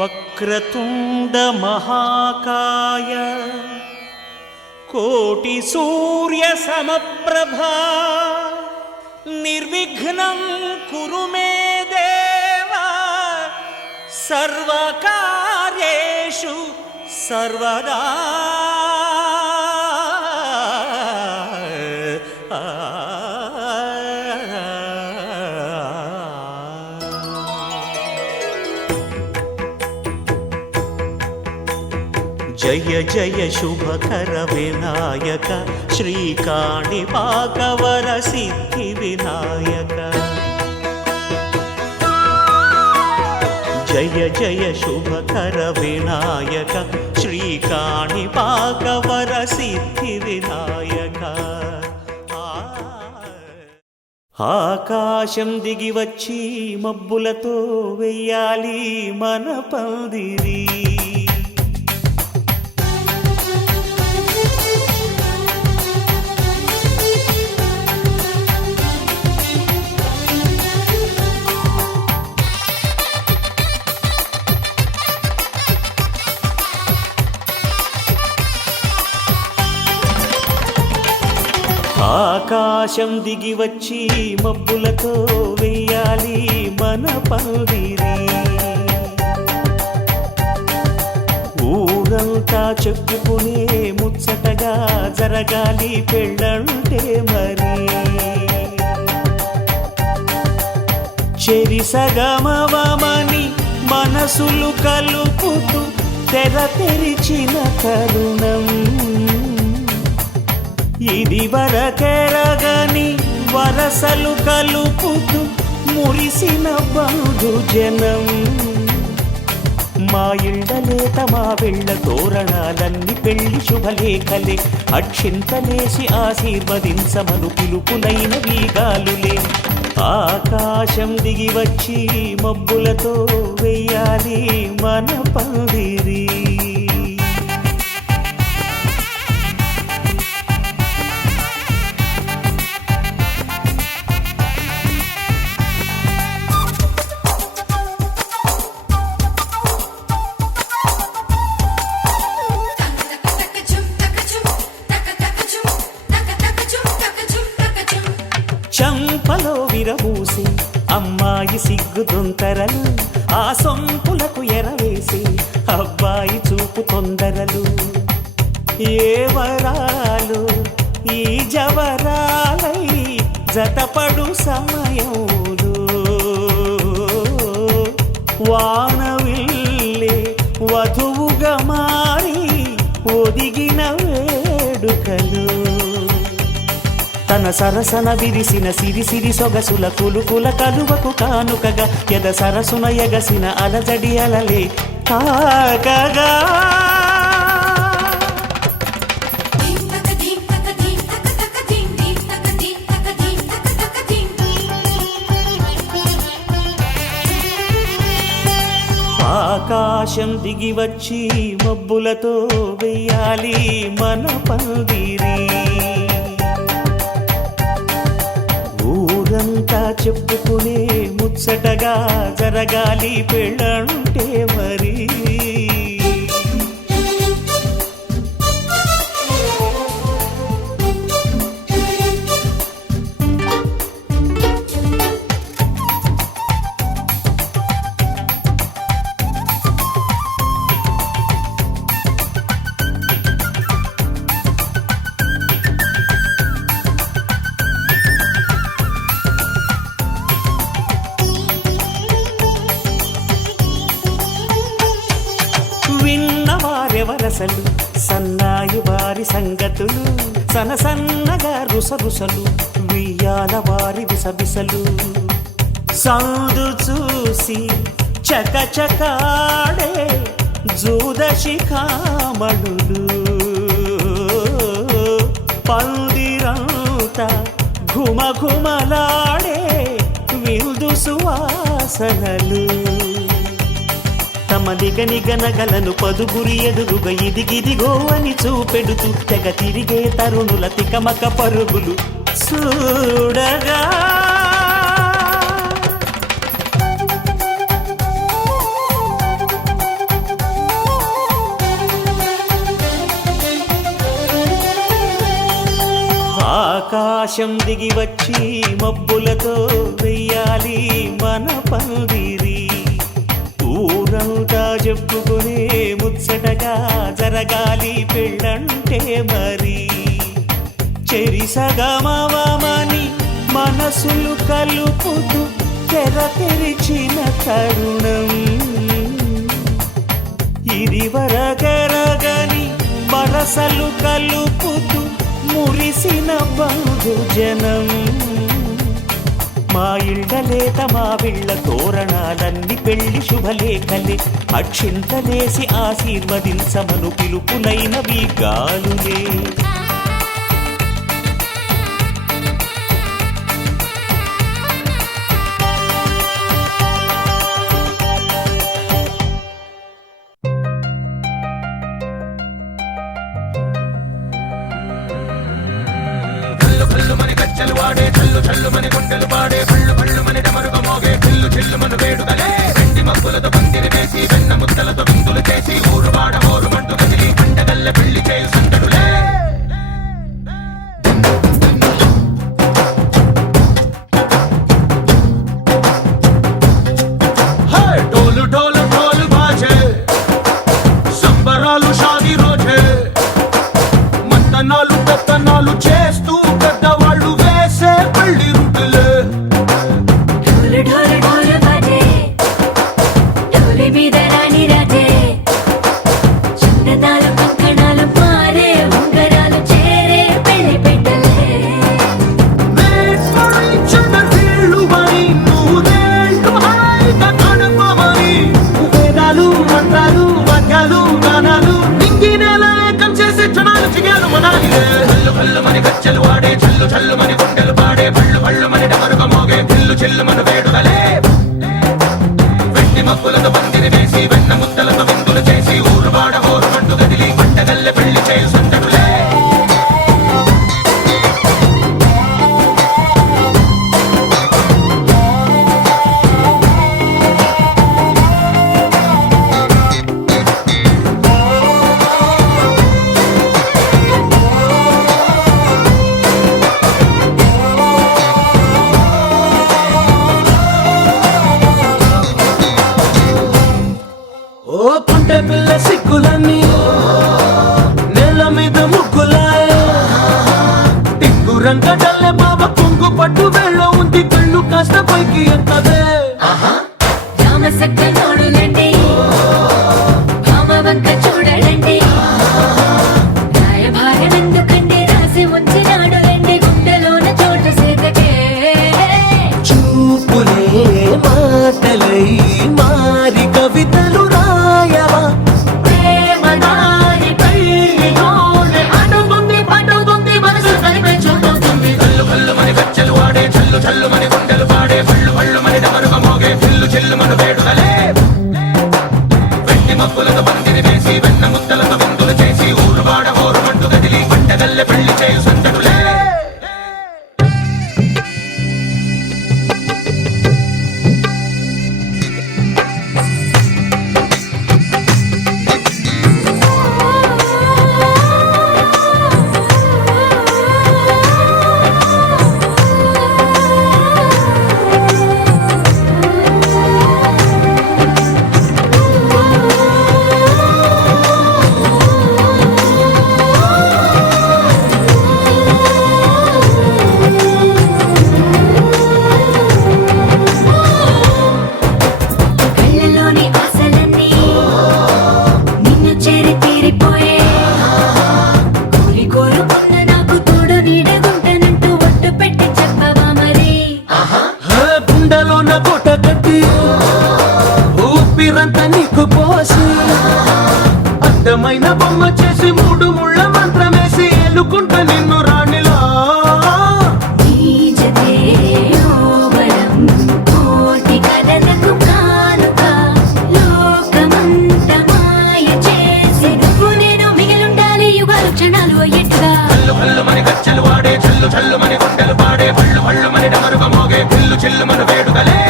వక్రతుండ మహాకాయ కోటి సూర్య సమప్రభా నిర్విఘ్నం కురు మే దేవ సర్వకార్యేషు సర్వదా. జయ జయ శుభకర వినాయక శ్రీకాణిపాకవర సిద్ధి వినాయక. జయ జయ శుభకర వినాయక శ్రీకాణిపాకవర సిద్ధి వినాయక. ఆకాశం దిగి వచ్చి మబ్బులతో వెయ్యాలి మన పందిరి. ఆకాశం దిగి వచ్చి మబ్బులతో వెయ్యాలి మన పందిరి. ఊరంతా చెప్పుకునే ముచ్చటగా జరగాలి పెళ్ళంటే మరి. చెరిసగమవమని మనసులు కలుపుతూ తెర తెరిచిన తరుణం ఇది వరకెరగని వరసలు కలుపుతూ మురిసిన బంధుజనం. మా ఇళ్ళలేత మా వెళ్ళ తోరణాలన్నీ పెళ్లి శుభలేఖలే అక్షింతలేసి ఆశీర్వదించమను పిలుపులైన వీగాలులే. ఆకాశం దిగి వచ్చి మబ్బులతో వెయ్యాలి మన పందిరి. చంపలో విరబూసి అమ్మాయి సిగ్గుదొంతరలు, ఆ సొంపులకు ఎరవేసి అబ్బాయి చూపు తొందరలు. ఏ వరాలు ఈ జవరాలై జతపడు సమయంలో వానవిల్లే వధువుగా మారి ఒదిగిన వేడుకలు. తన సరసన విరిసిన సిరిసిరి సొగసుల కులుకుల కలువకు కానుకగా ఎద సరసున ఎగసిన అలజడి అలలే తాకగా. ఆకాశం దిగి వచ్చి మబ్బులతో వెయ్యాలి మన పందిరి. ఊరంతా చెప్పుకునే ముచ్చటగా జరగాలి పెళ్ళంటే మరి. విన్నవారెవరసలు సన్నాయి వారి సంగతులు, సనసన్నగా రుసరుసలు వియ్యాల వారి విసబిసలు. సౌదు చూసి చకచకాడే జూదశిఖామణులు, పందిరంతా ఘుమఘుమలాడే విందు సువాసనలు. తమ నిగనిగనగలను పదుగురి ఎదురుగా ఇదిగిదిగో అని చూపెడుతూ తెగ తిరిగే తరుణుల తికమక పరుగులు చూడగా. ఆకాశం దిగి వచ్చి మబ్బులతో వెయ్యాలి మన పందిరి, ఊరంతా చెప్పుకునే ముచ్చటగా జరగాలి పెళ్ళంటే మరి. చెరిసగమవమని మనసులు కలుపుతూ తెర తెరిచిన తరుణం, ఇది వరగరగని వరసలు కలుపుతూ మురిసిన బంధుజనం. మా ఇళ్ళలేత మా విళ్ళ తోరణాలన్నీ పెళ్లి శుభలేఖలే, అక్షింతలేసి ఆశీర్వదించమను పిలుపులైనవి గాలులే. వాడే చల్లు చల్లు మని గుండెలు పాడే పళ్ళు పళ్ళు మని డమరుగ మోగే చిల్లు చిల్లు మన వేడుకలే. వెండి మబ్బులతో పందిరి వేసి వెన్న ముద్దలతో విందులు చేసి ఊరు వాడ ఊరు మంటు కదిలి పండగల్ల పెళ్లి చేయు సందడులే. డోలు డోలు డోలు బాజే సంబరాలు షాదీ రోజే, మంతనాలు పెత్తనాలు చేస్తూ పెద్దవాళ్ళు వేసే పెళ్లి రుటులే. ఢోలు ఢోలు ఢోలు బాజే ఢోలి మీద రాణి రాజే, చందనాలు కంకణాలు మారే ఉంగరాలు చేరే పెళ్లి పెట్టలే. వేదాలు మంత్రాలు వాద్యాలు గానాలు నింగి నేల ఏకం చేసే క్షణాలు చిగాలు మనాలి. కల్లు కల్లు మని గజ్జలు వాడే చల్లు చల్లు మని గుండెలు పాడే పళ్ళు పళ్ళు మని డమరుగ మోగే చిల్లు చిల్లు మన వేడుకలే. వెండి మబ్బులతో పందిరి వేసి వెన్న ముద్దలతో విందులు చేసి ఊరు వాడ ఊరు మంటు కదిలి పండగల్లె పెళ్లి చేయు సందడులే. ఓ పుంటె పిల్ల సిక్కులన్నీ నేల మీద ముగ్గులాయే, టింగు రంగడల్లే బాబ కుంగు పట్టు వేళ్ళ ఉంది కళ్ళు కాస్త పైకి ఎత్తదే. రామసక్క నోడులండి భామ వంక చూడడండి, రాయభారం ఎందుకండి రాసి ఉంచినాడు రండి గుండెలోన చోటు సేతకే. చూపులే మాటలై మారి కవితలు రాయవా, ప్రేమ దారి పెళ్లిలోనే అడుగుంది పడుగుంది మనసు కలిపే చూడుతుంది. కల్లు కల్లు మని గజ్జలు వాడే చల్లు చల్లు మని గుండెలు పాడే పళ్ళు పళ్ళు మని డమరుగ మోగే చిల్లు చిల్లు మన వేడుకలే. వెండి మబ్బులతో పందిరి వేసి వెన్న ముద్దలతో విందులు చేసి ఊరు వాడ ఊరు మంటు కదిలి పండగల్లె పెళ్లి చేయు సందడులే. కళ్ళలోని ఆశలన్నీ నిన్ను చేరి తీరిపోయే, కోరి కోరుకున్న నాకు తోడు నీడగుంటనంటూ ఒట్టు పెట్టి చెప్పవా మరి. గుండెలోన కోట కట్టి ఊపిరంతా నీకు పోసి అడ్డమైన బొమ్మ చేసి మూడు ముళ్ళ మంత్రమేసి ఎలుకుంట నిన్ను రాణిలా. నీ జతే యోవరం కోటి కలలకు కానుక, లోకమంత మాయ చేసి నువ్వు నేను మిగిలుండాలి యుగాలు క్షణాలు ఎట్లా. కల్లు కల్లు మని గజ్జలు వాడే చల్లు చల్లు మని గుండెలు పాడే పళ్ళు పళ్ళు మని డమరుగ మోగే చిల్లు చిల్లు మన వేడుకలే.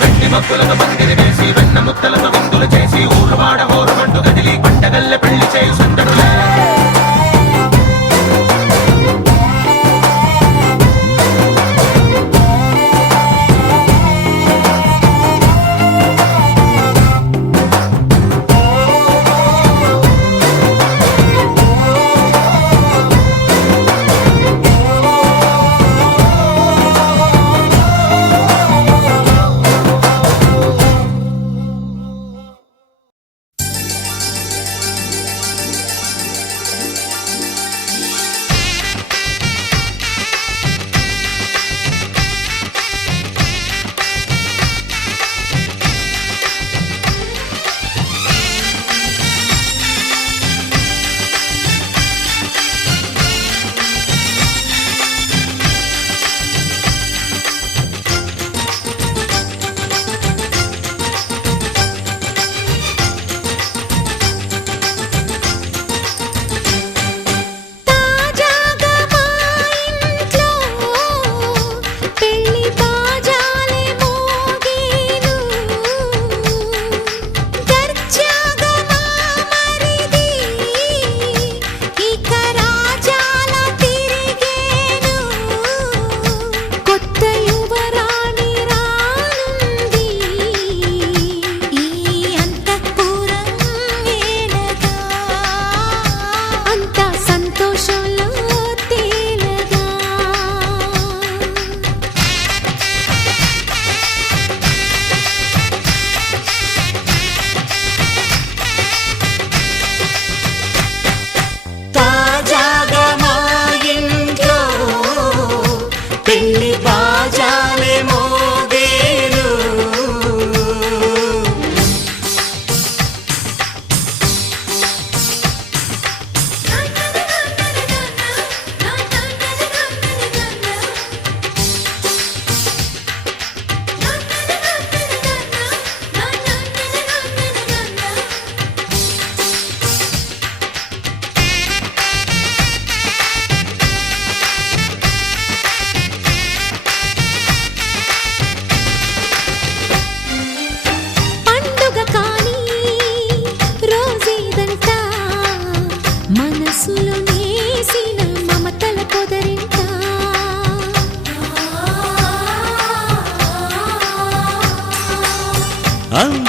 వెండి మబ్బులతో పందిరి వేసి వెన్న ముద్దలతో విందులు చేసి ఊరు వాడ ఊరు మంటు కదిలి పండగల్లె పెళ్లి చేయు సందడులే.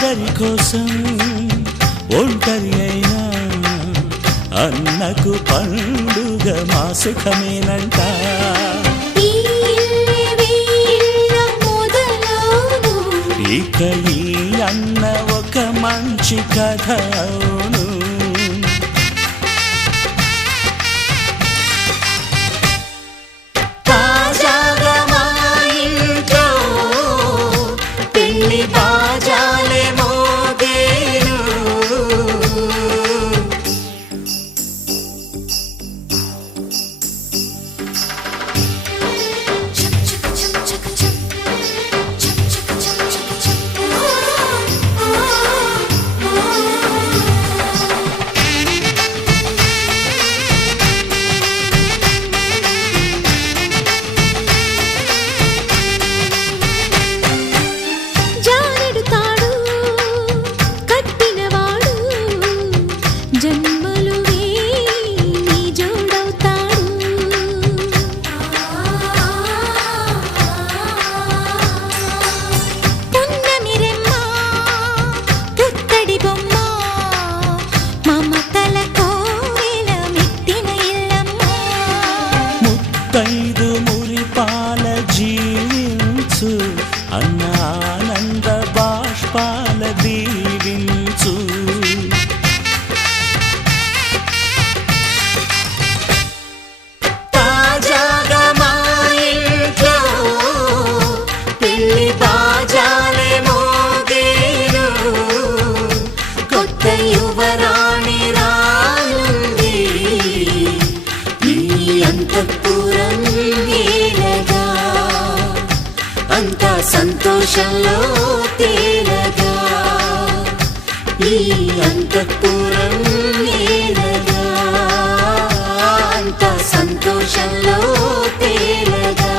అందరి కోసం ఒంటరి అయినా అన్నకు పండుగ మా సుఖమేనంట. ఈ వీళ్ళ మొదలవును. ఇక ఈ అన్న ఒక మంచి కథ అవును. తాజాగా మా ఇంట్లో పెళ్లి బాజాలే మోగేను. జానెడు తాడు కట్టినవాడు జన్మలు నీ జోడవుతాడు. పున్నమిరెమ్మ పుత్తడి బొమ్మ మమతల కోవెల మెట్టిన ఇల్లమ్మ. ముత్తైదు మురిపాల జీవించు అన్న ఆనంద బాష్పాల దీవించు. తాజాగా మా ఇంట్లో పెళ్లి బాజాలే మోగేను. కొత్త యువరాణి రానుంది ఈ అంతఃపురం ఏలగా. అంతా సంతోషంలో తేలగా ఈ అంతఃపురం ఏలగా. అంతా సంతోషంలో తేలగా.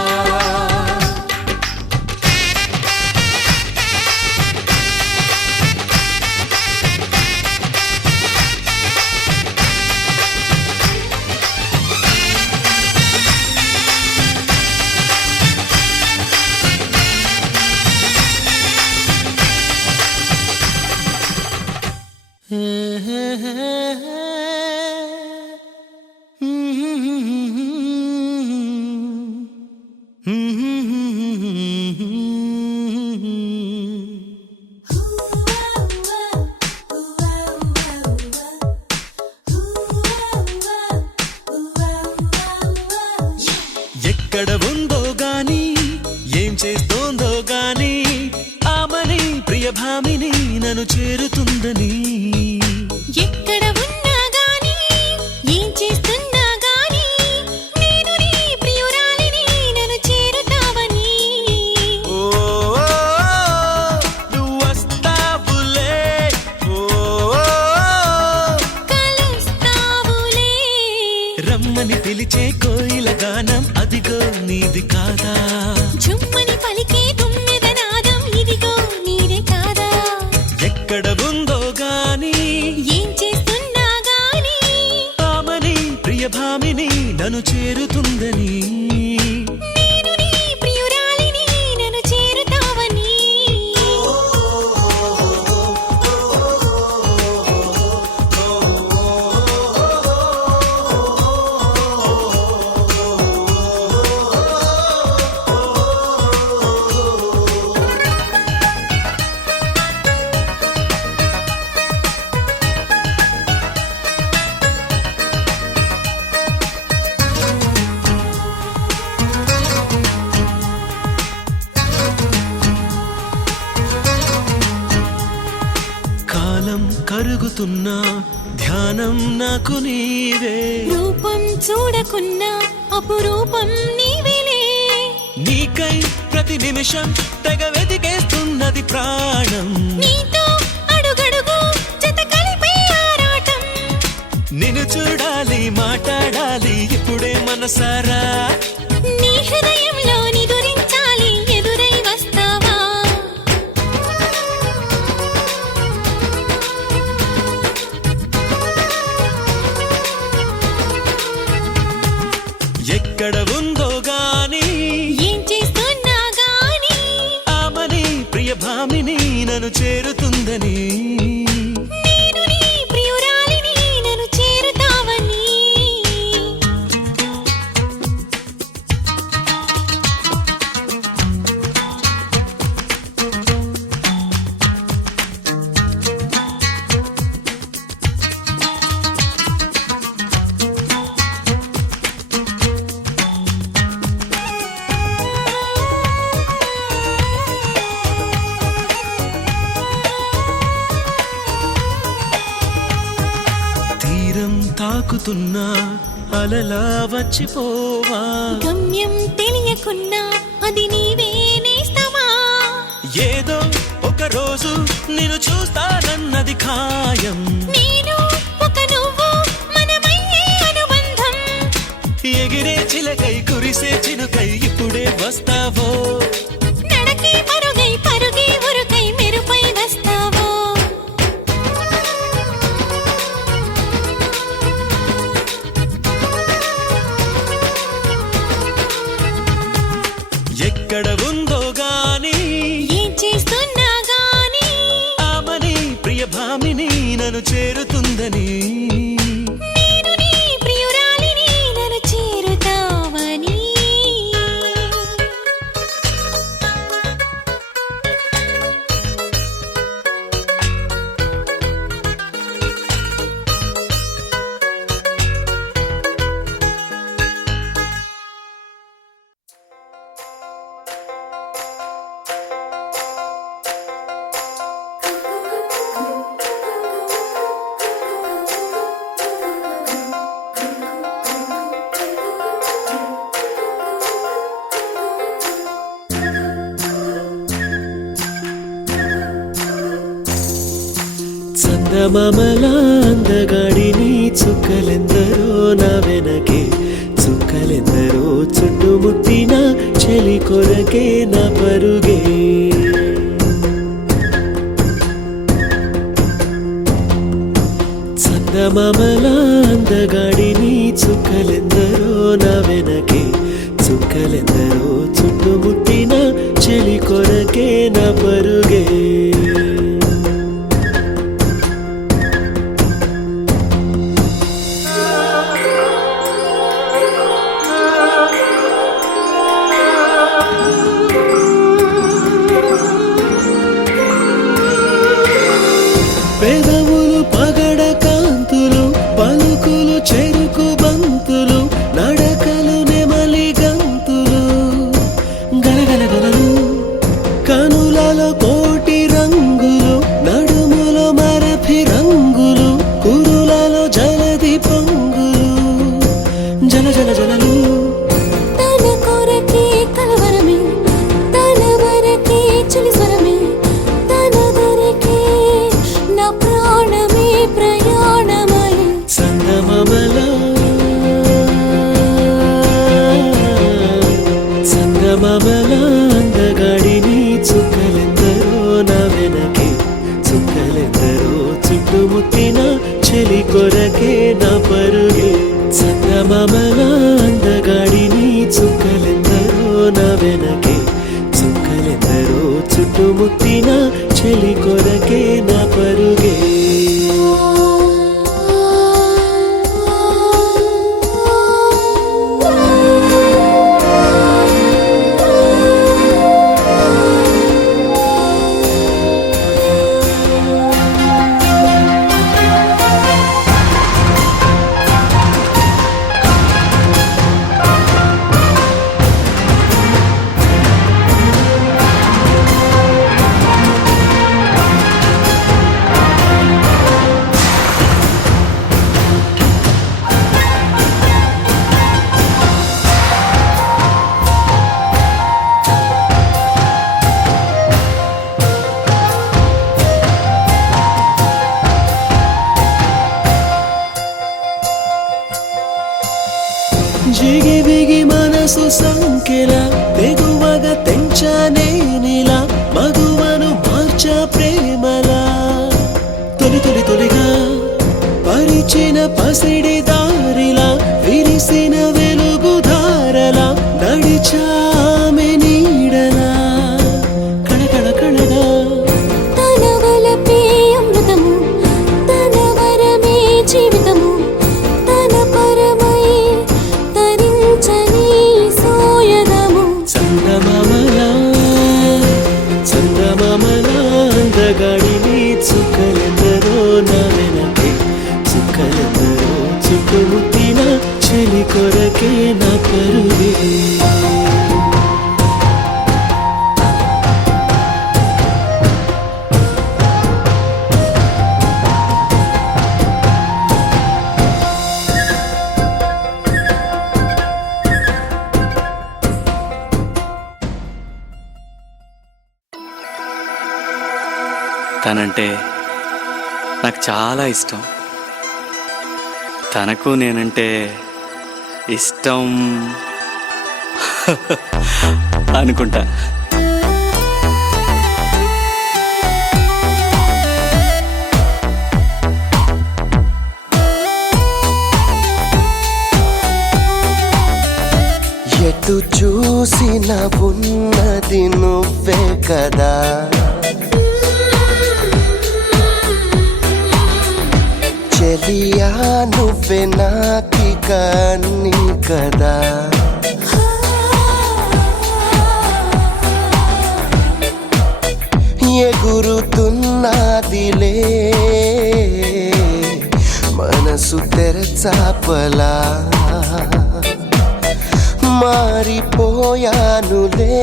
ఎక్కడ ఉందో గాని ఏం చేస్తోందో గాని ఆమని ప్రియభామిని నన్ను చేరుతుందని. ఎక్కడ ఉన్నా గాని ఏం చేస్తున్నా గాని నేను నీ ప్రియురాలిని నన్ను చేరుతావని. ఓ నువ్వు వస్తావులే, ఓ కలుస్తావులే. రమ్మని పిలిచే కోయిల గానం అదిగో నీది కాదా. ఝుమ్మని పలికే తుమ్మెద నాదం ఇదిగో నీదే కాదా. ఎక్కడ ఉందో గాని ఏం చేస్తున్నా గాని ఆమని ప్రియభామిని నన్ను చేరుతుందని. నేను నీ ప్రియురాలిని నన్ను చేరుతావని. కాలం కరుగుతున్నా ధ్యానం నాకు నీవే. రూపం చూడకున్నా అపురూపం నీవేలే. నీకై ప్రతి నిమిషం తెగ వెతికేస్తున్నది ప్రాణం. నీతో అడుగడుగు జత కలిపే ఆరాటం. నిన్ను చూడాలి మాట్లాడాలి ఇప్పుడే మనసారా. నీ హృదయంలో నిదురించాలి ఎదురై వస్తావా. ఎక్కడ ఉందో గాని ఏం చేస్తున్నా గాని ఆమని ప్రియభామిని నన్ను చేరుతుంది. చేరుతుందని. నేను నీ ప్రియురాలిని నన్ను చేరుతావని. తీరం తాకుతున్నా అలలా వచ్చిపోవా, గమ్యం తెలియకున్నా అది నీవే నేస్తమా. ఏదో ఒక రోజు నిన్ను చూస్తానన్నది ఖాయం. నేను ఒక నువ్వు మనమయ్యే అనుబంధం. ఎగిరే చిలకై కురిసే చినుకై ఇప్పుడే వస్తావో, నడకే పరుగై పరుగే ఉరుకై మెరుపై వస్తావో. ఎక్కడ ఉందో గాని ఏం చేస్తున్నా గానీ ఆమని ప్రియభామిని నన్ను చేరుతుందని. నేను నీ ప్రియురాలిని నన్ను చేరుతావని. చందమామల అందగాడిని చుక్కలెందరో నా వెనకే, చుక్కలెందరో చుట్టుముట్టిన చెలి కొరకే నా పరుగే. చందమామల అందగాడిని చుక్కలెందరో నా వెనకే, చుక్కలెందరో చుట్టుముట్టిన చెలి కొరకే నా పరుగే. పెదవులు పగడ కాంతులు, పలుకులు చెరుకు బంతులు, నడకలు నెమలి గంతులు, గలగలగలలు కనులలో కోటి రంగులు, నడుములో మరఫి రంగులు, కురులలో జలది పొంగులు, జల జల జలలు. తన కొరకే కలవరమే, తన వరకే చలి స్వరమే, తన దరికే నా ప్రాణమే ప్రయాణమై. చందమామల చందమామల అందగాడిని చుక్కలెందరో నా వెనకే, చుక్కలెందరో చుట్టుముట్టిన చెలి కొరకే నా పరుగే. చందమామల అందగాడిని చుక్కలెందరో నా వెనకే, చుక్కలెందరో చుట్టుముట్టిన చెలి కొరకే నా పరుగే. జిగి బిగి మనసు సంఖ్యల తెగువగా తెంచానేనిలా, మగువను మార్చా ప్రేమలా, తొలి తొలి తొలిగా పరిచిన పసిడి దారిలా, విరిసిన వెలుగు ధారలా, నడిచామె నీడలా, కళ కళ కళగా తన వలపే నా కరువే. తనంటే నాకు చాలా ఇష్టం. తనకు నేనంటే ఇష్టం అనుకుంటా. ఎటు చూసిన ఉన్నది నువ్వే కదా, చెలియా నువ్వే నాకిక అన్నీ కదా. ఎగురుతున్నదిలే మనసు తెరచాపలా, మారిపోయానులే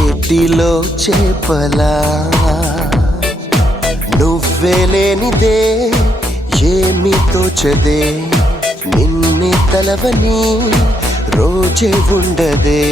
ఏటిలో చేపలా. నువ్వే లేనిదే ఏమీ తోచదే, నిన్నే తలవని రోజే ఉండదే.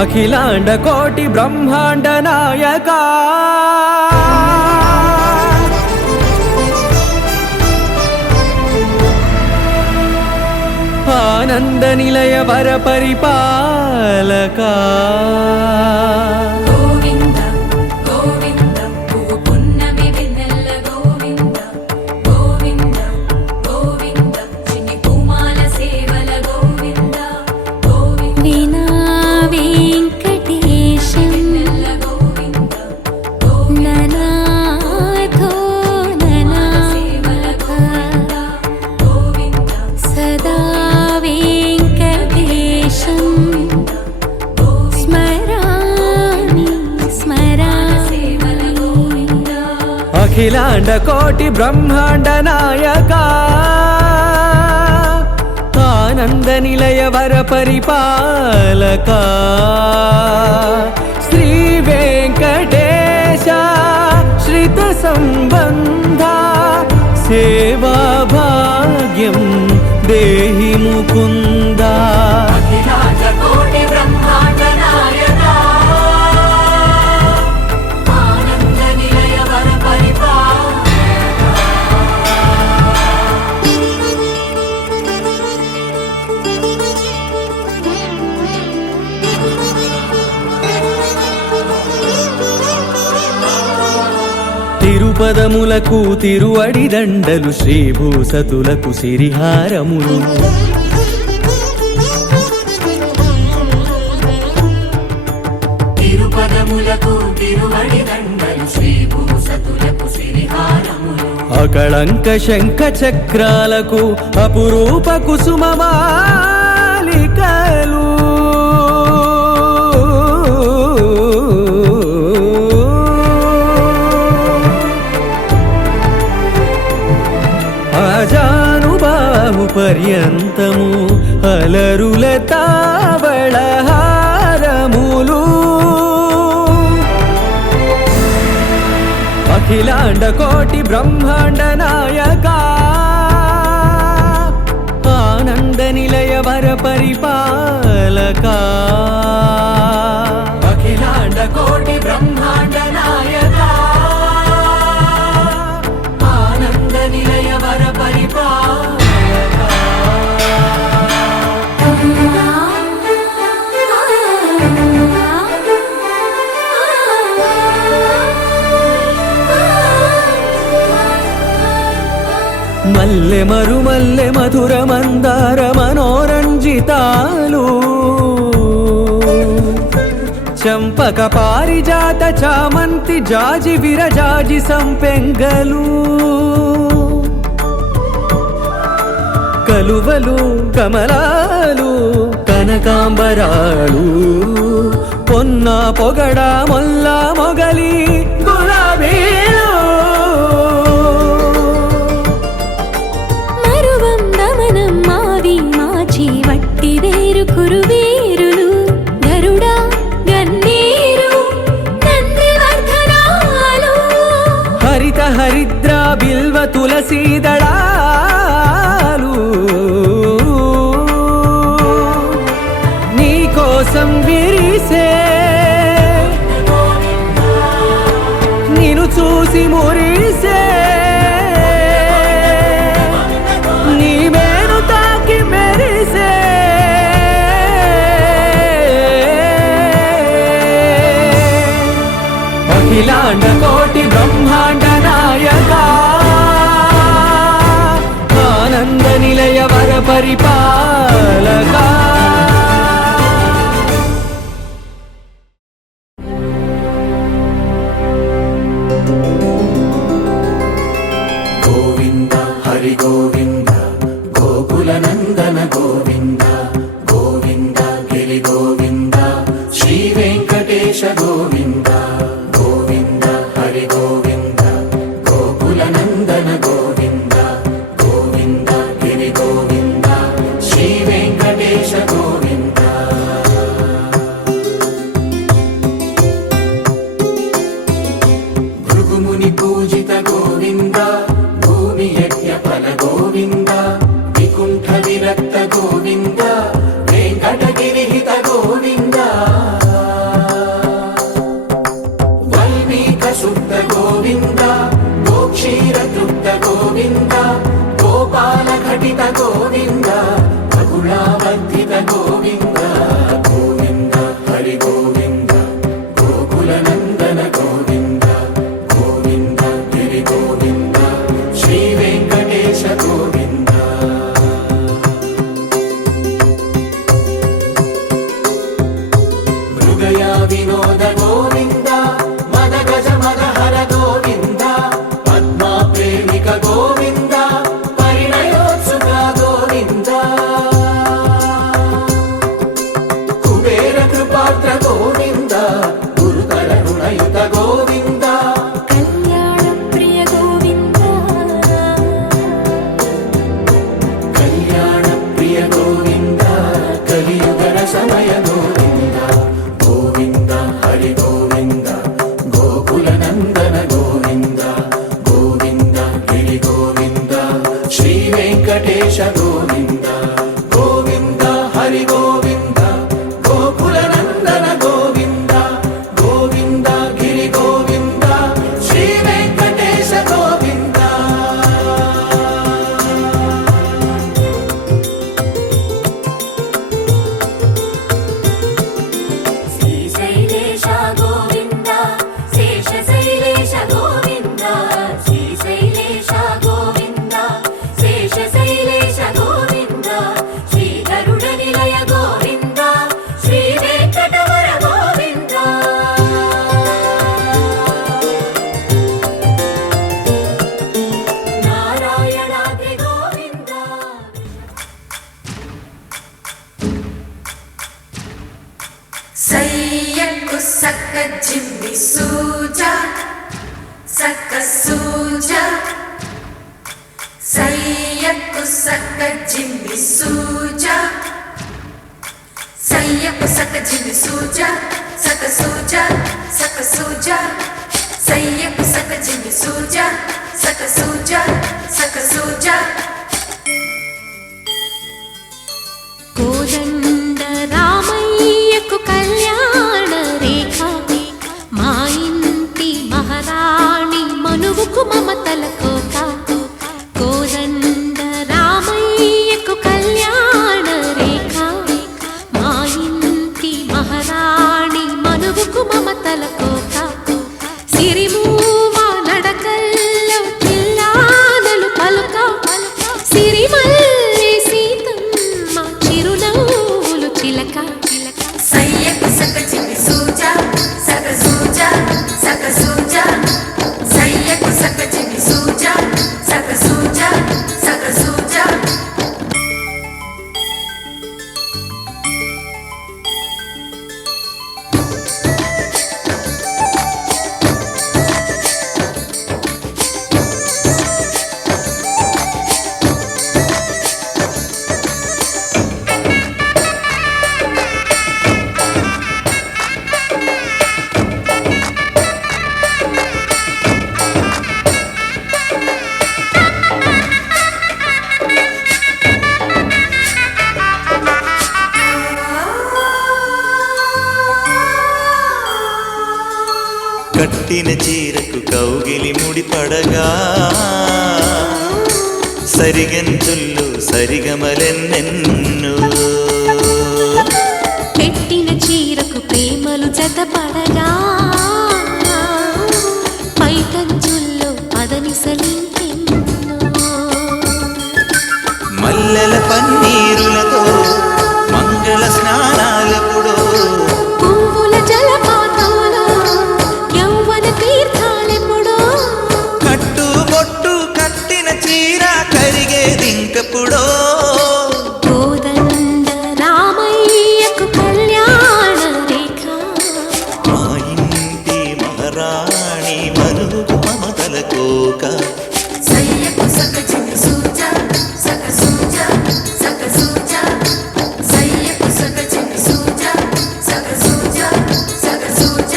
అఖిలాండ కోటి బ్రహ్మాండ నాయక, ఆనంద నిలయ వర పరిపాలక, గోవింద గోవింద పువ్వు పున్నమి వెన్నెల గోవింద గోవింద గోవింద చిన్ని కుమాల సేవల గోవింద గోవింద వీణా వెంకటేశం వెన్నెల గోవింద ననాథో ననా సేవల గోవింద గోవింద సదా వెంకటేశం స్మరామి స్మరామి సేవల గోవింద. అఖిలాండ కోటి బ్రహ్మాండ నాయక, ఆనంద నిలయ వర పరిపాలక, శ్రీ వెంకటేశ శ్రిత సంబంధ సేవా భాగ్యం దేహి ముకుంద. అఖిలాండ కోటి బ్రహ్మాండ నాయక, ఆనంద నిలయ వర తిరుపదములకు తిరువడి దండలు, శ్రీభూసతులకు సిరిహారములు, తిరుపదములకు తిరువడి దండలు, శ్రీభూసతులకు సిరిహారములు, అకళంక శంఖ చక్రాలకు అపురూప కుసుమమాలికలు, అజానుబాహు పర్యంతము అలరుల తావళహారములు. అఖిలాండ కోటి బ్రహ్మాండ నాయక, ఆనంద నిలయ వర పరిపాలక, అఖిలాండ కోటి బ్రహ్మాండ నాయక, ఆనంద నిలయ వర పరిపాలక. మల్లె మరు మధుర మందార మనోరంజితాలు చంపక పారిజాత చామంతి జాజి విరజాజి సంపెంగలు కలువలు కమలాలు కనకాంబరాలు పొన్న పొగడ మొల్ల మొగలి గులాబీలు మరువం దమనం మావి మాచి వట్టి వేరు కురువేరులు గరుడ గన్నేరు నందివర్ధనాలు హరిత హరిద్ర బిల్వ తులసీదళాలు నీ కోసం విరిసే నిన్ను చూసి మురిసే నీ మేను తాకి మెరిసే అఖిలాండ కోటి బ్రహ్మాండ నాయక ఆనంద నిలయ వర పరిపాలక గోవింద హరి గోవింద గోకుల నందన గోవింద గోవింద గిరి గోవింద శ్రీ వెంకటేశ గోవింద గోవింద హరి గోవింద గోకుల నందన గోవింద గోవింద గిరి గోవింద శ్రీ వెంకటేశ గోవింద భృగుముని పూజిత గోవింద భూమి యజ్ఞ ఫల గోవింద వికుంఠ విరక్త గోవింద వెంకటగిరిహిత గోవింద వల్మీక శుద్ధ గోవింద గోక్షీర తృప్త గోవింద గోపాల ఘటిత గోవింద బహుళావర్ధిత గోవింద గోవింద హరి గోవింద గోకుల నందన గోవింద గోవింద గిరి గోవింద శ్రీ వెంకటేశ గోవింద మృగయా వినోద గోవింద మద గజ మద హర గోవింద పద్మా ప్రేమిక గోవింద పరిణయోత్సుక గోవింద కుబేర కృపాత్ర గోవింద గురుతర రుణయుత గోవింద కళ్యాణ ప్రియ గోవింద కళ్యాణ ప్రియ గోవింద కలియుగర సమయ గోవింద గోవింద హరి గోవింద గోకుల నందన గోవింద గోవింద గిరి గోవింద శ్రీ వెంకటేశ గోవింద గోవింద హరి గోవింద గోకుల నందన గోవింద గోవింద గిరి గోవింద శ్రీ వెంకటేశ గోవింద శ్రీశైలేశ గోవింద శేషశైలేశ గోవింద శ్రీశైలేశ గోవింద శేషశైలేశ గోవింద శ్రీ గరుడ నిలయ గోవింద శ్రీ వెంకటవర గోవింద నారాయణాద్రి గోవింద సయ్యకు సక్క జిమ్మి సూజ సక్క సూజ సయ్యకు సక్క జిమ్మి సూజ సయ్యకు సక్క జిమ్మి సూజ సక్క సూజ సక్క సూజ సయ్యకు సక్క జిమ్మి సూజ సక్క సూజ సక్క సూజ కోదండ రామయ్యకు కళ్యాణ రేఖ మా ఇంటి మహారాణి మనువుకు మమతల కోక కోదండ రామయ్యకు కళ్యాణ రేఖ మా ఇంటి మహారాణి మనువుకు మమతల కోక సిరిమూవ నడకల్లో చిల్లానలు పలుక కట్టిన చీరకు కౌగిలి ముడిపడగా సరిగంతుల్లో సరిగమలెన్నెన్ను పెట్టిన చీరకు ప్రేమలు జతపడగా పైకంచుల్లో పదనిసలింకెన్నో మల్లెల పన్నీరులతో మంగళ స్నానాలెప్పుడో పువ్వుల జలపాతంలో యౌవన తీర్థాలెప్పుడో కట్టుబొట్టు కట్టిన చీర కరిగేదింకప్పుడో కోదండ రామయ్యకు కళ్యాణ రేఖ మా ఇంటి మహారాణి మనుగు మమతల కోక సయ్యకు సక చిన్ని సూజ సక సూజ సక సూజ సయ్యకు సక చిన్ని సూజ సక సూజ సక సూజ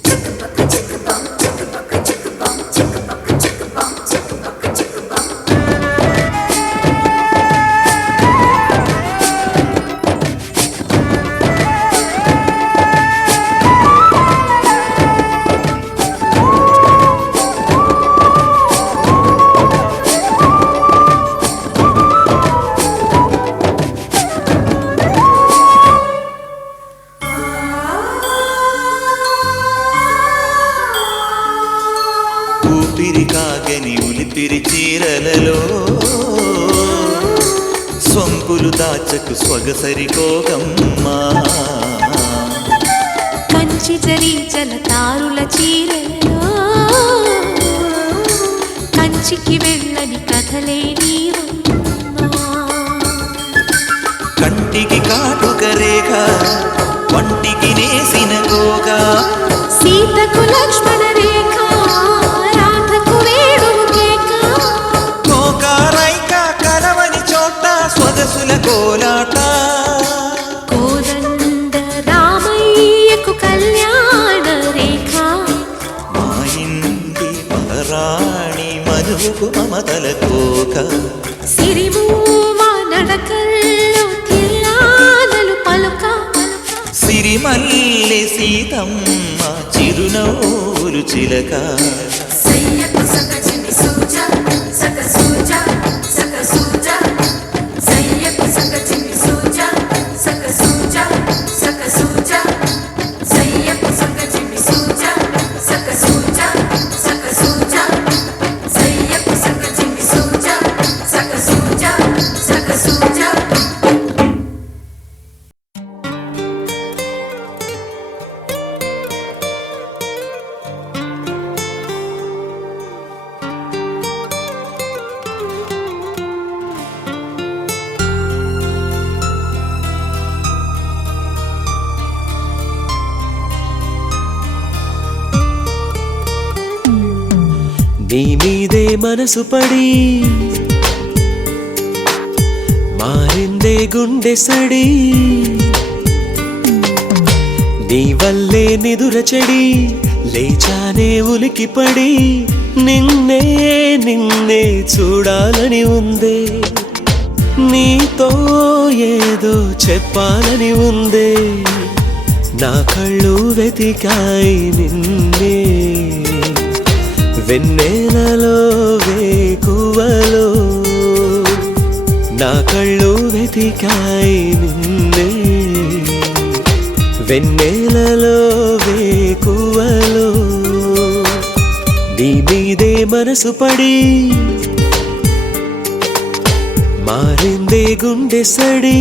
చిక్కుపక్క చిక్కుపం చిక్కుపక్క చిక్కుపం చిక్కుపక్క చిక్కుపం చిక్కుపక్క చిక్కుపం ఊపిరి కాగని ఉలిపిరి చీరలలో సొంపులు దాచకు స్వగసరి కోగమ్మా కంచి జరి జలతారుల చీరలో కంచికి వెళ్ళని కథలే నీవమ్మా కంటికి కాటుక రేఖ వంటికి నేసిన కోగా సీతకు లక్ష్మణ రేఖ రాధకు వేణువు కేక కోకారైక కరవని చోట స్వగసుల కోలాట కోదండ రామయ్యకు కళ్యాణ రేఖ మా ఇంటి మహారాణి మనుగు మమతల కోక సిరిమూవ నడకల్లో తిల్లానలు పలుక సిరిమల్లె సీతమ్మ చిరునవ్వులు చిలక సయ్యకు సక చిన్ని సూజ సక సూజ సక సూజ సయ్యకు సక చిన్ని సూజ సక సూజ సక సూజ సయ్యకు సక చిన్ని సూజ సక సూజ సక సూజ సయ్యకు సక చిన్ని సూజ సక సూజ సక సూజ నీ మీదే మనసు పడి మారిందే గుండె సడి నీ వల్లే నిదుర చెడి లేచానే ఉలికిపడి నిన్నే నిన్నే చూడాలని ఉందే నీతో ఏదో చెప్పాలని ఉందే నా కళ్ళు వెతికాయి నిన్నే వెన్నెలలో వేకువలో నా కళ్ళు వెతికాయి నిన్నే వెన్నెలలో వేకువలో నీ మీదే మనసు పడి మారిందే గుండె సడి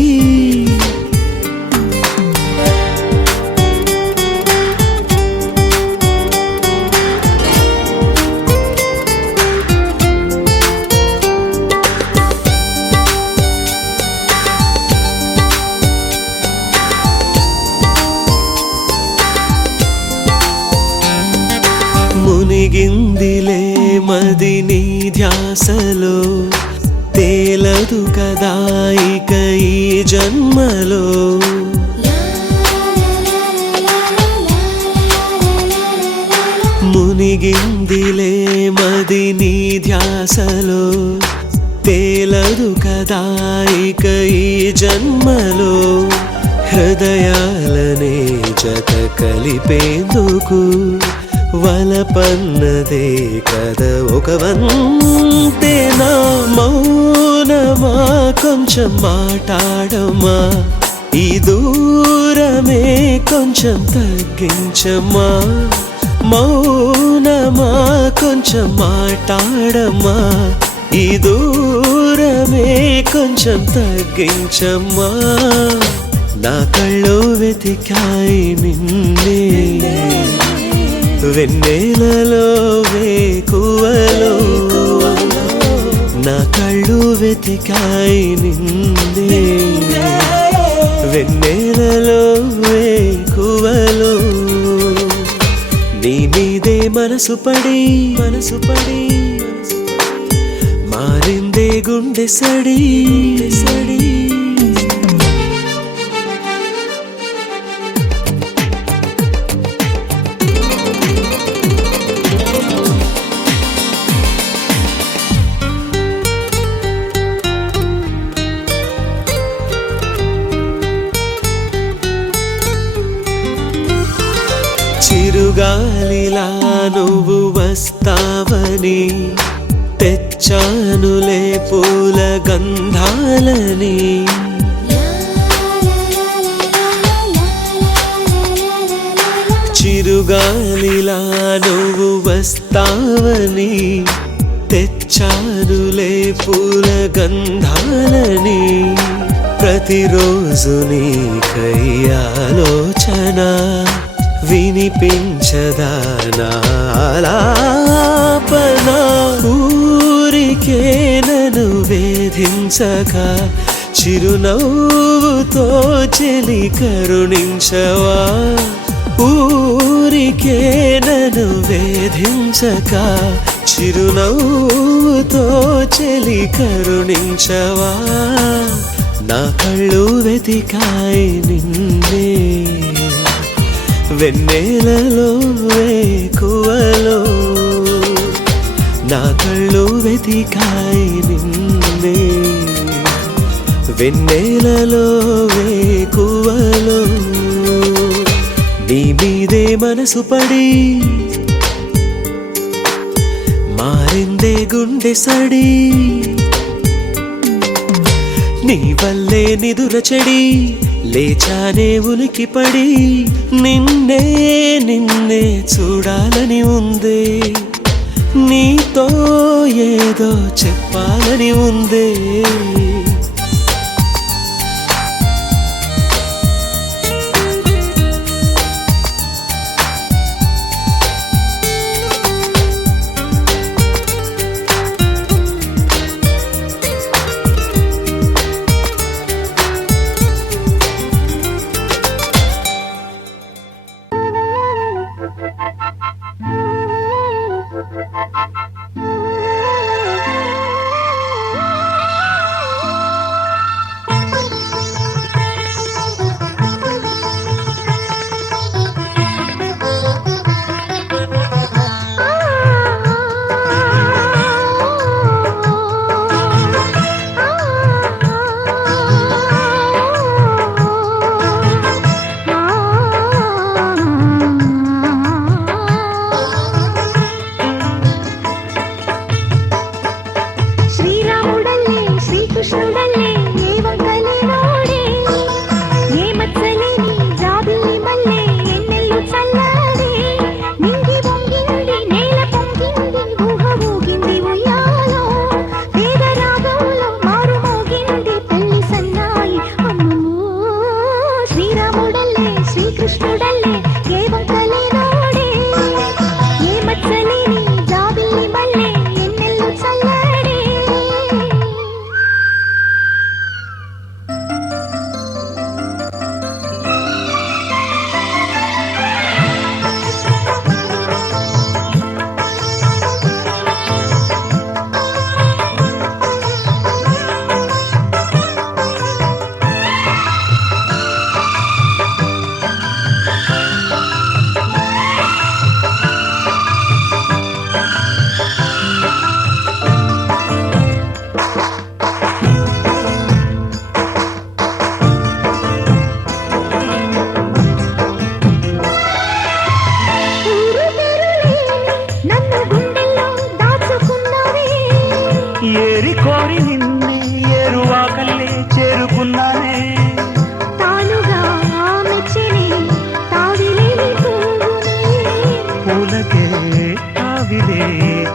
మునిగిందిలే మది నీ ధ్యాసలో తేలదు కదా ఇక ఈ జన్మలో మునిగిందిలే మది నీ ధ్యాసలో తేలదు కదా ఇక ఈ జన్మలో హృదయాలనే జత కలిపేందుకు వలపన్నదే కదా ఒక వంతెనా మౌనమా కొంచెం మాట్లాడమా ఈ దూరమే కొంచెం తగ్గించమ్మా మౌనమా కొంచెం మాట్లాడమా ఈ దూరమే కొంచెం తగ్గించమ్మా నా కళ్ళు వెతికాయి నిన్నే వెన్నెలలో వేకువలో నా కళ్ళు వెతికాయి నిన్నే వెన్నెలలో వేకువలో నీ మీదే మనసు పడి మారిందే గుండె సడి సడి చిరుగాలిలా నువ్వు వస్తావని తెచ్చానులే పూల గంధాలని చిరుగాలిలా నువ్వు వస్తావని తెచ్చానులే పూల గంధాలని ప్రతిరోజు నీకై ఆలోచన వినిపించదా నాలాపన ఊరికే నన్ను వేధించక చిరునవ్వుతో చెలి కరుణించవా ఊరికే నన్ను వేధించక చిరునవ్వుతో చెలి కరుణించవా నా కళ్ళు వెతికాయి నిన్నే వెన్నెలలో వేకువలో నా కళ్ళు వెతికాయి నిన్నే వెన్నెలలో వేకువలో నీ మీదే మనసు పడి మారిందే గుండె సడి నీ వల్లే నిదుర చెడి లేచానే ఉలికి పడి నిన్నే నిన్నే చూడాలని ఉందే నీతో ఏదో చెప్పాలని ఉందే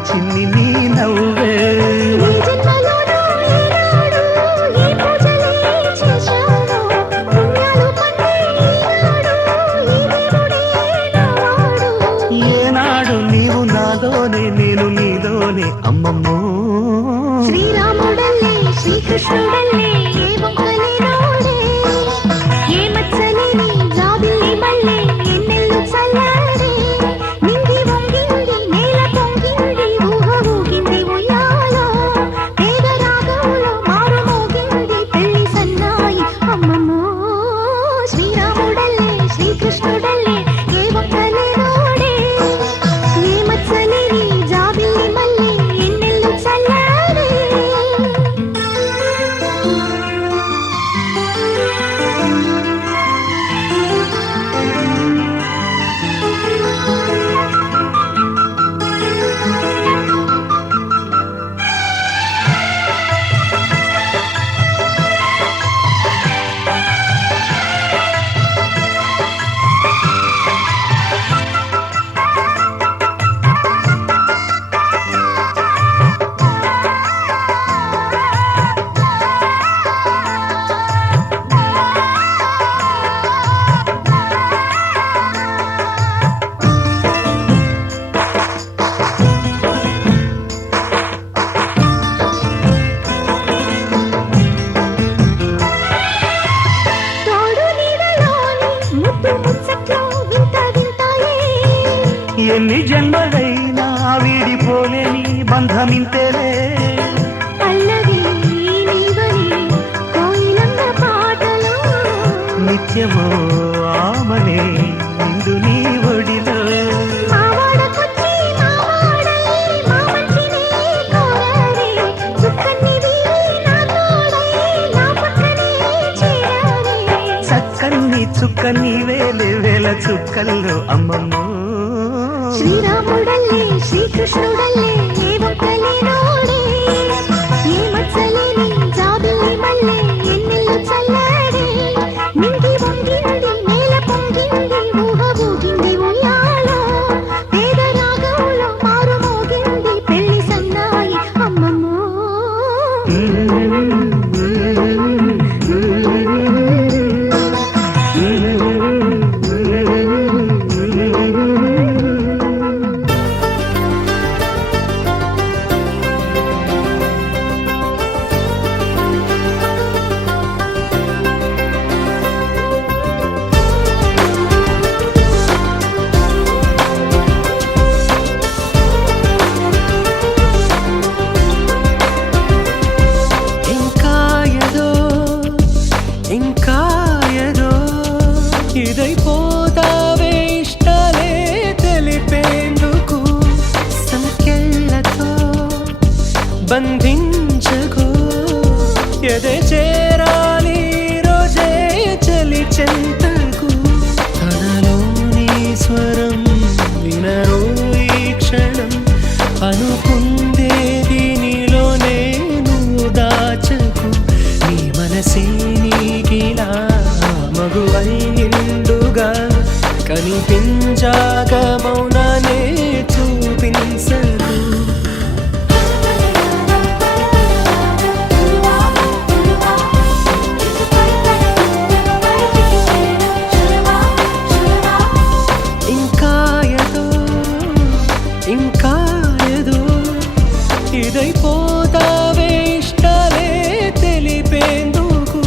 చిన్ని నీ నవ్వే ఈ జన్మలోనూ ఈనాడు ఈ పూజలే చేశాను పుణ్యాలు పండే ఈనాడు ఈ దేవుడే నావాడు ఏనాడు నీవు నాలోనే నేను నీలోనే అమ్మమ్మో శ్రీరాముడల్లే శ్రీకృష్ణుడల్లే ఏ మొక్కలే నోడే ఏ మచ్చలేని జాబిల్లి మల్లె ఎన్నెల్లు చల్లారే నింగి వంగింది నేల పొంగింది ఊహ ఊగింది ఉయ్యాలో పేద రాగంలో మారు మోగింది పెళ్లి సన్నాయి అమ్మమ్మో శ్రీరాముడల్లే శ్రీకృష్ణుడల్లే ఏ మొక్కలే నోడే ఏ మచ్చలేని జాబిల్లి మల్లె ఎన్నెల్లు చల్లారే తోడు నీడలోని ముద్దు ముచ్చట్లో వింత వింతాయే ఎన్ని జన్మలైనా వీడిపోలేని బంధమింతేలే పల్లవి నీవని కోయిలంగ పాటలో నిత్యమో ఆమనే నిండు నీ ఒడిలో మావాడకొచ్చి మావాడై మా మంచినే కోరారే చుక్కనివి నా తోడై నా పక్కనే చేరారే చక్కన్ని చుక్కని వేలే వేల చుక్కల్లో అమ్మమ్మో శ్రీరాముడల్లే శ్రీకృష్ణుడల్లే ఏ మొక్కలే నోడే ఏ మచ్చలేని జాబిల్లి మల్లె ఎన్నెల్లు చల్లాడే నింగి వంగింది నేల పొంగింది ఊహ ఊగింది ఉయ్యాలో పేద రాగంలో మారు మోగింది పెళ్లి సన్నాయి అమ్మమ్మో ఇంకా ఏదో ఇంకా ఏదో ఇదైపోతావే ఇష్టాలే తెలిపేందుకు సంఖ్యలతో బంధించకు ఎదే చేరాలి రోజే చలి చెంతకు తనలోని స్వరం వినరు ఈ క్షణం అనుకుందేది నీలోనే నువ్వు దాచకు నీ మనసే నీకిలా మగువై నిండుగా కనిపించాక మౌనానే చూపించకు ఇంకా ఏదో ఇంకా ఏదో ఇదైపోతావే ఇష్టాలే తెలిపేందుకు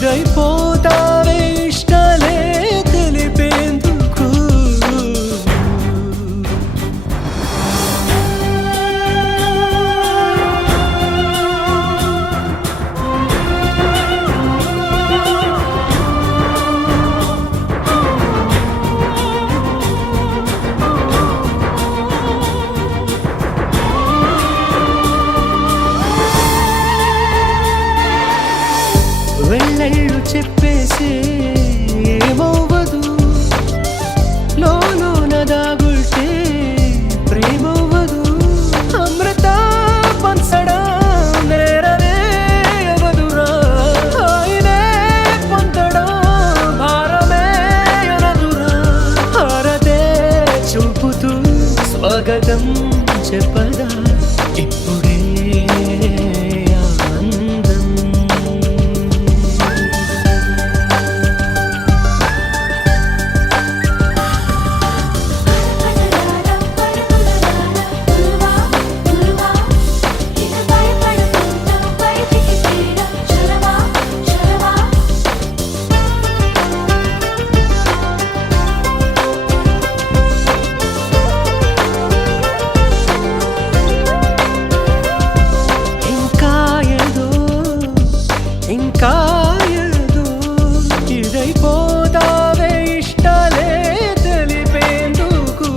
ఇదైపోతావే ఇష్టాలే తెలిపేందుకు వెళ్ళళ్ళు చెప్పేసే ఏమవ్వదు లోన దాగుల్తే ప్రేమవ్వదు అమృత పంచడం నేరనే అవదురా ఆయనే పొందడం భారమే అనదురా హారతే చూపుతూ స్వాగతం చెప్పదా ఇప్పుడే ఆనందం ఇంకా ఏదో ఇదైపోతావే ఇష్టాలే తెలిపేందుకు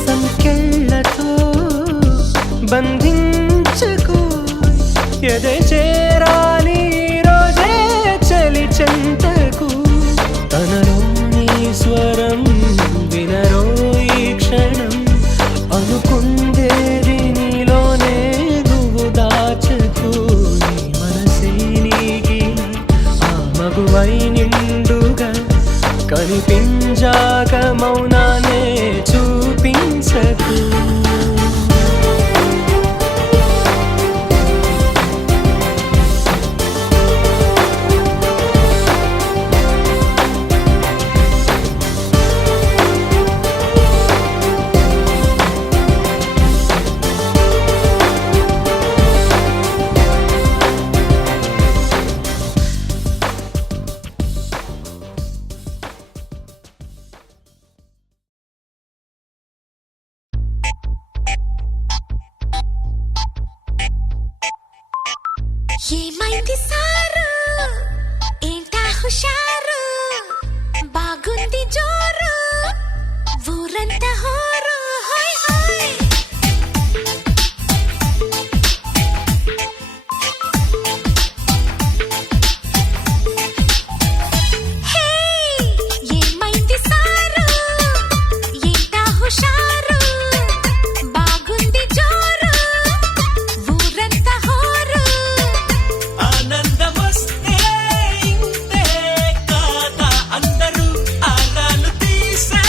సంకెళ్ళతో బంధించుకు ఎదే చేరాలి రోజే చలి చెంతకు తనలోని స్వరం వినరో ఈ క్షణం అనుకుందేది నీలోనే నువ్వు దాచకు నీ మనసే నీగిన ఆ మగువై నిండుగా కనిపించాక మౌనానే చూపించకు ఏమైంది సారు ఏంటా హుషారు బాగుంది జోరు ఊరంతా హోరు హాయ్ హాయ్ హే ఏమైంది సారు ఏంటా హుషారు బాగుంది జోరు ఊరంతా హోరు ఆనందమొస్తే ఇంతే కాదా అందరూ ఆరాలు తీసే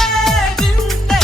వింటే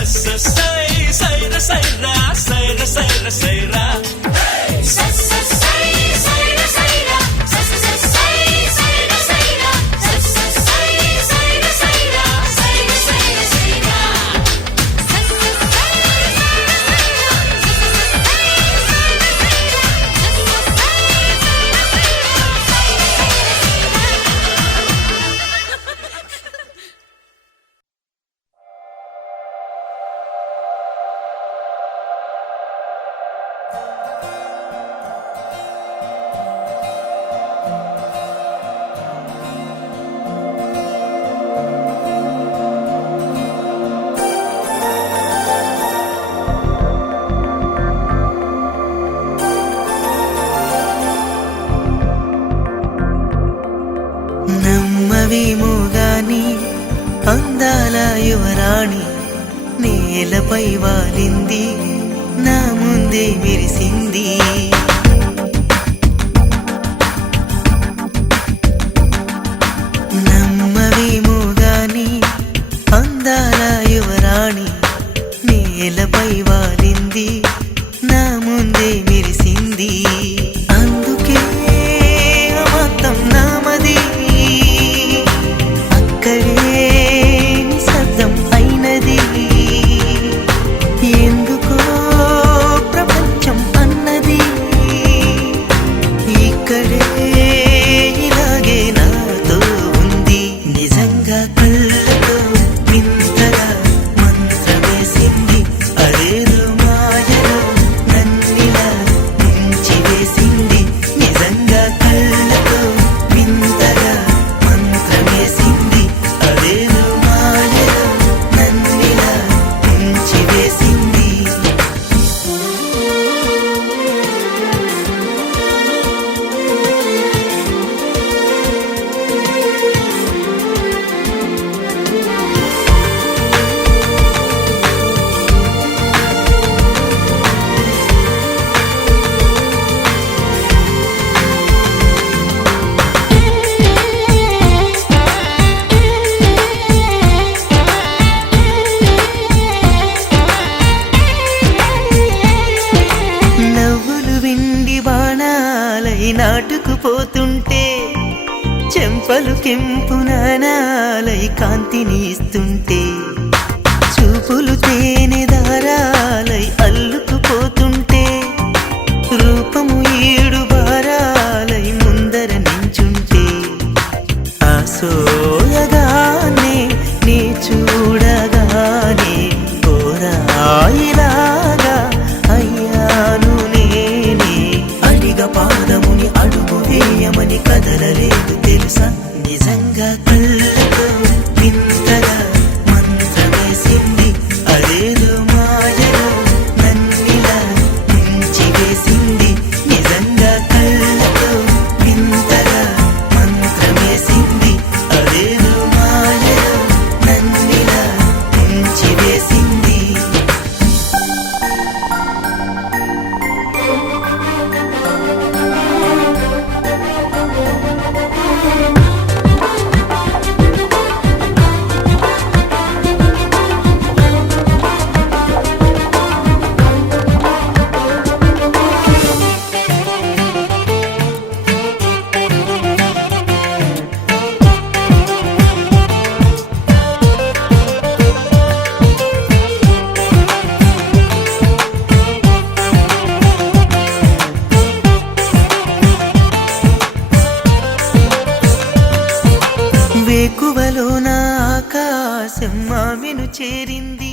సైరా సైరా సైరా సైరా సైరా నమ్మవేమో గాని అందాల యువరాణి నేలపై వాలింది నా ముందే మెరిసింది నమ్మవేమో గాని అందాల యువరాణి నేలపై వాలింది నా ముందే మెరిసింది అందుకే మొత్తం నామది అక్కడే నిశ్శబ్దం అయినది ఎందుకో ప్రపంచం అన్నది ఇక్కడే ఇలాగే నాతో ఉంది నిజంగా కళ్ళతో వింతగా మంత్రమేసింది అదేదో మాయలో నన్నిలా ముంచివేసింది నిజంగా కళ్ళతో వింతగా మంత్రమేసింది అదేదో మాయలో నన్నిలా ముంచివేసింది నవ్వులు విండి బాణాలై నాటుకుపోతుంటే చెంపలు కెంపు నాణాలై కాంతిని ఇస్తుంటే చూపులు తేనె దారాలై అల్లుకుపోతుంటే రూపము ఏడు బారాలై ముందర నించుంటే ఆ సోయగానే నీ చూడగానే ఓరాయిలాగా అయ్యాను నేనే అడిగ పాదముని అడుగు వేయమని కదలలేదు తెలుసా నిజంగా కళ్ళతో వింతగా మంత్రమేసింది అదేదో మాయలో నన్నిలా ముంచివేసింది నిజంగా కళ్ళతో వింతగా మంత్రమేసింది అదేదో మాయలో నన్నిలా ముంచివేసింది వేకువలో నా ఆకాశం ఆమెను చేరింది